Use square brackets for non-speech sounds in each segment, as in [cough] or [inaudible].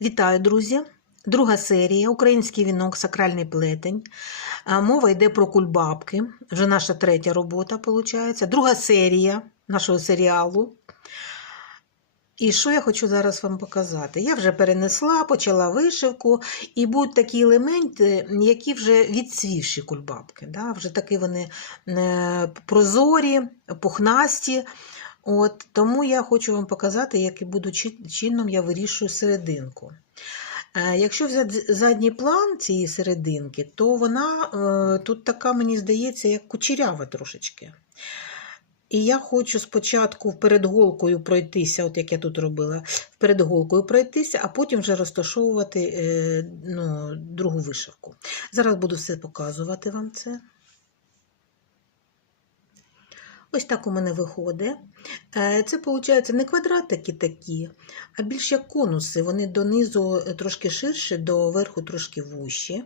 Вітаю, друзі! Друга серія Український вінок, сакральний плетень. Мова йде про кульбабки. Вже наша третя робота, виходить. Друга серія нашого серіалу. І що я хочу зараз вам показати? Я вже перенесла, почала вишивку, і будуть такі елементи, які вже відсвівші кульбабки. Да? Вже такі вони е, прозорі, пухнасті. От, тому я хочу вам показати, яким буду чи- чином я вирішую серединку. Е, Якщо взяти задній план цієї серединки, то вона е, тут така, мені здається, як кучерява трошечки. І я хочу спочатку перед голкою пройтися, от як я тут робила, перед голкою пройтися, а потім вже розташовувати е, ну, другу вишивку. Зараз буду все показувати вам це. Ось так у мене виходить. Е, Це, виходить, не квадратики такі, а більш як конуси. Вони донизу е, трошки ширші, до верху трошки вущі.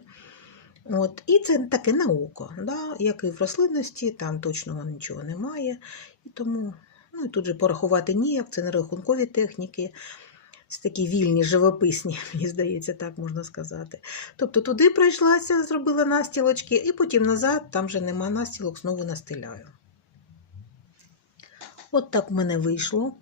От. І це таке на око, да? як і в рослинності, там точного нічого немає. І тому, ну і тут же порахувати ніяк, це не рахункові техніки. Це такі вільні, живописні, [laughs] мені здається, так можна сказати. Тобто туди пройшлася, зробила настілочки, і потім назад, там вже нема настілок, знову настиляю. От так в мене вийшло.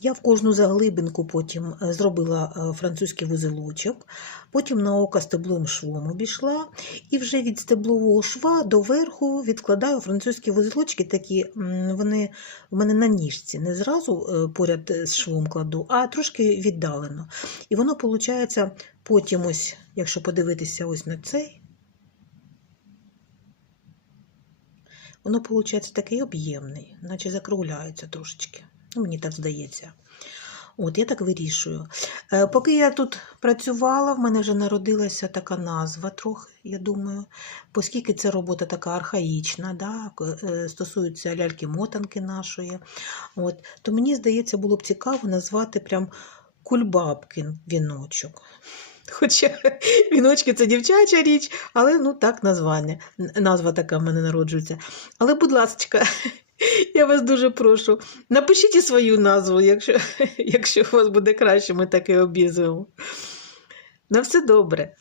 Я в кожну заглибинку потім е, зробила е, французький вузелочок, потім на око стеблом швом обійшла, і вже від стеблового шва до верху відкладаю французькі вузелочки, такі вони в мене на ніжці, не зразу е, поряд з швом кладу, а трошки віддалено. І воно виходить потім, ось, якщо подивитися ось на цей, воно виходить такий об'ємний, наче закругляється трошечки. Ну, мені так здається. От, я так вирішую. Е, поки я тут працювала, в мене вже народилася така назва трохи, я думаю, оскільки ця робота така архаїчна, да, е, стосується ляльки-мотанки нашої, от, то мені здається, було б цікаво назвати прям кульбабкин віночок. Хоча [laughs] віночки це дівчача річ, але ну так названня. Назва така в мене народжується. Але, будь ласка, [laughs] я вас дуже прошу, напишіть і свою назву, якщо, [laughs] якщо у вас буде краще, ми таке обізвемо. На все добре.